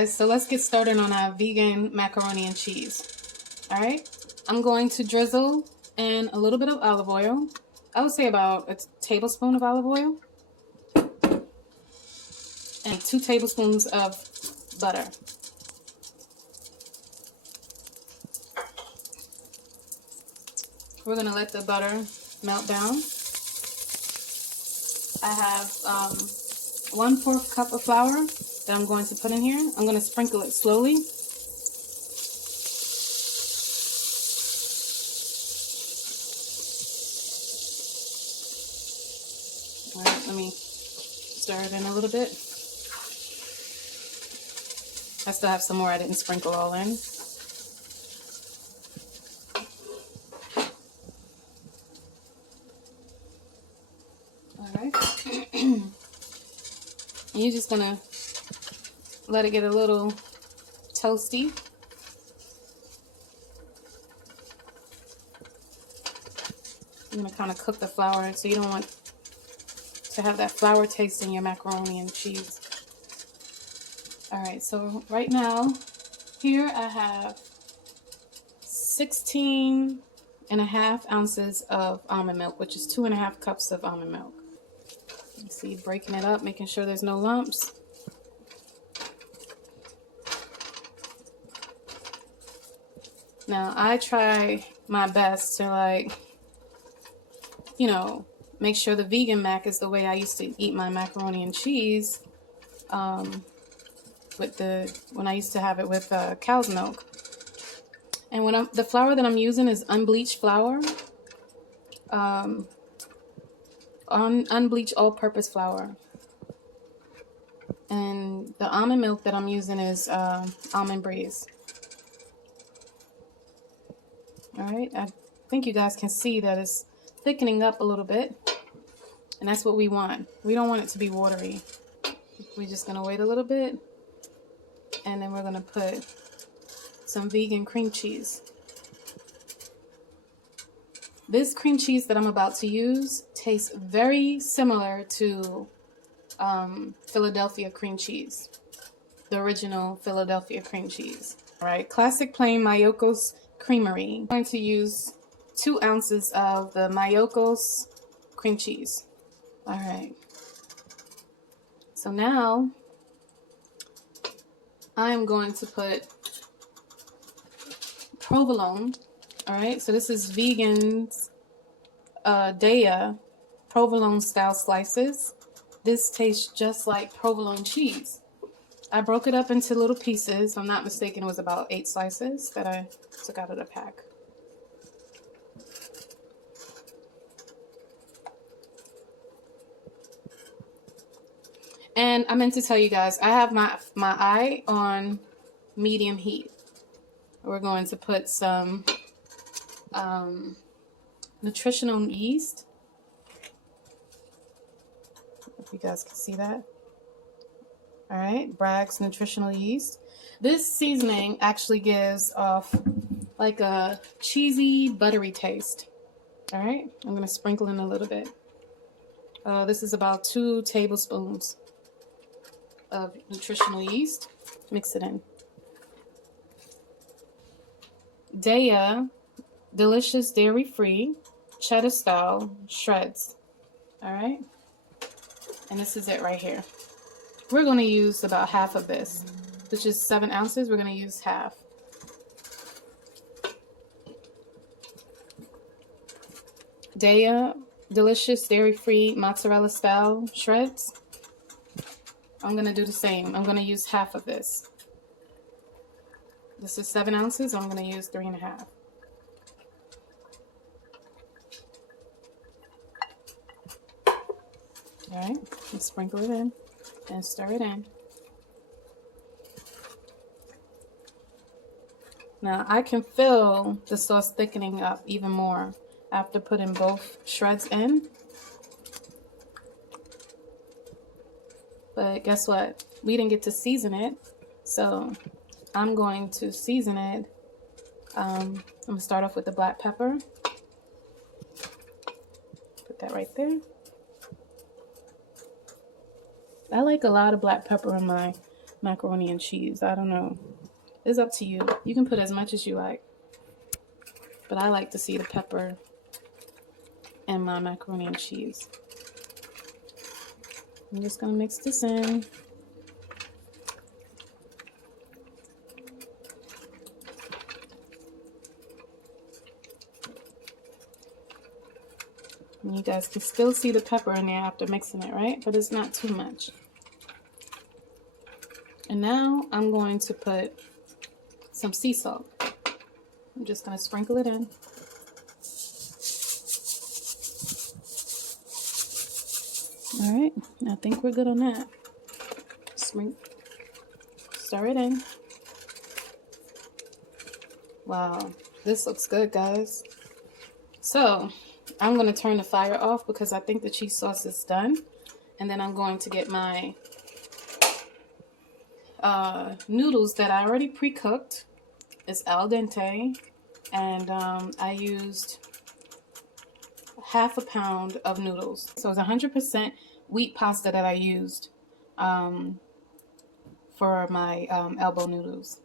guys, so let's get started on our vegan macaroni and cheese. All right, I'm going to drizzle in a little bit of olive oil. I would say about a tablespoon of olive oil and 2 tablespoons of butter. We're gonna let the butter melt down. I have 1/4 cup of flour that I'm going to put in here. I'm going to sprinkle it slowly. All right, let me stir it in a little bit. I still have some more I didn't sprinkle all in. All right. And you're just going to let it get a little toasty. You're going to kind of cook the flour, so you don't want to have that flour taste in your macaroni and cheese. All right, so right now, here I have 16.5 ounces of almond milk, which is 2.5 cups of almond milk. You see, breaking it up, making sure there's no lumps. Now, I try my best to, make sure the vegan mac is the way I used to eat my macaroni and cheese when I used to have it with cow's milk. And the flour that I'm using is unbleached flour, unbleached all-purpose flour. And the almond milk that I'm using is Almond Breeze. All right, I think you guys can see that it's thickening up a little bit, and that's what we want. We don't want it to be watery. We're just gonna wait a little bit, and then we're gonna put some vegan cream cheese. This cream cheese that I'm about to use tastes very similar to Philadelphia cream cheese, the original Philadelphia cream cheese. All right, classic plain Mayokos Creamery. I'm going to use 2 ounces of the Mayokos cream cheese. All right. So now I am going to put provolone. All right. So this is Vegan's Daiya provolone style slices. This tastes just like provolone cheese. I broke it up into little pieces. If I'm not mistaken, it was about 8 slices that I took out of the pack. And I meant to tell you guys, I have my eye on medium heat. We're going to put some nutritional yeast. If you guys can see that. All right, Bragg's nutritional yeast. This seasoning actually gives off like a cheesy, buttery taste. All right, I'm going to sprinkle in a little bit. This is about 2 tablespoons of nutritional yeast. Mix it in. Daiya Delicious Dairy Free Cheddar Style Shreds. All right, and this is it right here. We're going to use about half of this, which is 7 ounces. We're going to use half. Daiya Delicious Dairy Free Mozzarella Style Shreds. I'm going to do the same. I'm going to use half of this. This is 7 ounces. I'm going to use 3.5. All right, let's sprinkle it in and stir it in. Now I can feel the sauce thickening up even more after putting both shreds in. But guess what? We didn't get to season it, so I'm going to season it. I'm going to start off with the black pepper. Put that right there. I like a lot of black pepper in my macaroni and cheese. I don't know. It's up to you. You can put as much as you like. But I like to see the pepper in my macaroni and cheese. I'm just going to mix this in. And you guys can still see the pepper in there after mixing it, right? But it's not too much. And now I'm going to put some sea salt. I'm just going to sprinkle it in. All right, I think we're good on that. Stir it in. Wow, this looks good, guys. So I'm going to turn the fire off because I think the cheese sauce is done. And then I'm going to get my noodles that I already pre-cooked. It's al dente. And I used half a pound of noodles. So it's 100% wheat pasta that I used for my elbow noodles.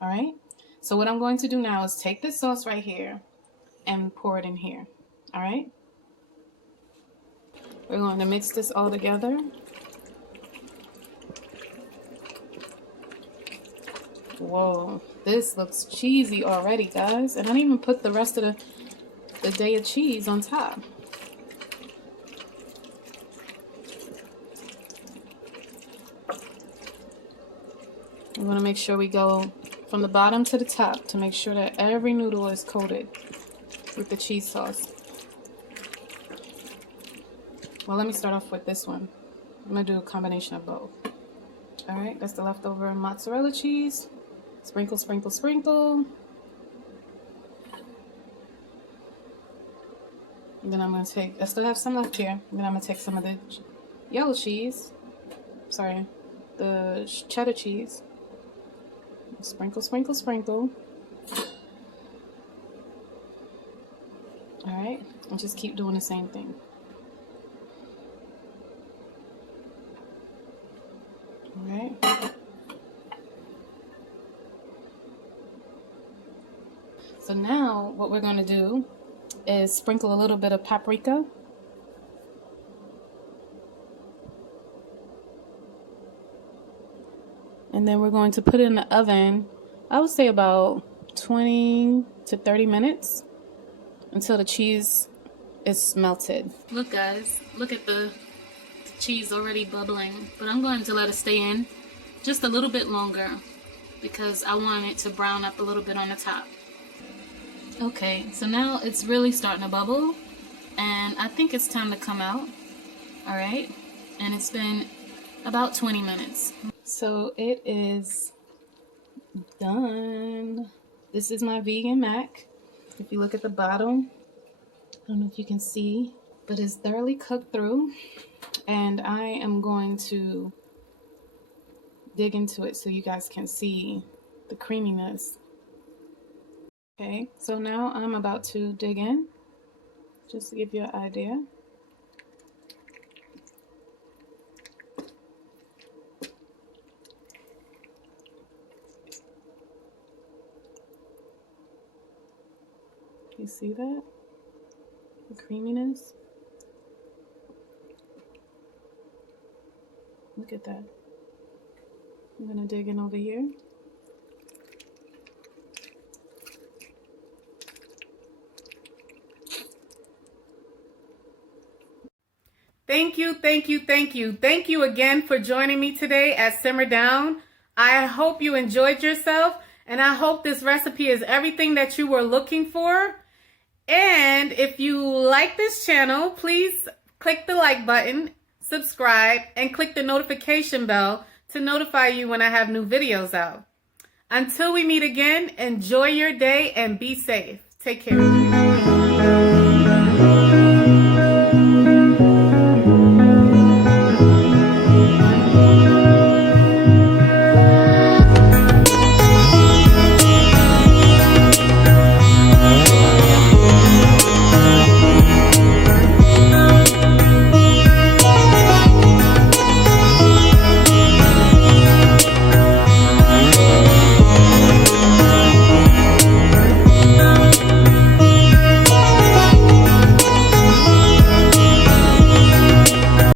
All right. So what I'm going to do now is take this sauce right here and pour it in here. All right. We're going to mix this all together. Whoa, this looks cheesy already, guys. And I didn't even put the rest of the day of cheese on top. We want to make sure we go from the bottom to the top to make sure that every noodle is coated with the cheese sauce. Well, let me start off with this one. I'm going to do a combination of both. All right, that's the leftover mozzarella cheese. Sprinkle, sprinkle, sprinkle. And then I'm going to take, I still have some left here. And then I'm going to take some of the yellow cheese. Sorry, the cheddar cheese. Sprinkle, sprinkle, sprinkle. All right, and just keep doing the same thing. All right. So now what we're going to do is sprinkle a little bit of paprika. And then we're going to put it in the oven, I would say about 20 to 30 minutes until the cheese is melted. Look, guys, look at the cheese already bubbling. But I'm going to let it stay in just a little bit longer because I want it to brown up a little bit on the top. Okay, so now it's really starting to bubble, and I think it's time to come out. All right, and it's been about 20 minutes. So it is done. This is my vegan mac. If you look at the bottom, I don't know if you can see, but it's thoroughly cooked through, and I am going to dig into it so you guys can see the creaminess. Okay, so now I'm about to dig in, just to give you an idea. You see that? The creaminess? Look at that. I'm gonna dig in over here. Thank you, thank you, thank you. Thank you again for joining me today at Simmer Down. I hope you enjoyed yourself, and I hope this recipe is everything that you were looking for. And if you like this channel, please click the like button, subscribe, and click the notification bell to notify you when I have new videos out. Until we meet again, enjoy your day and be safe. Take care.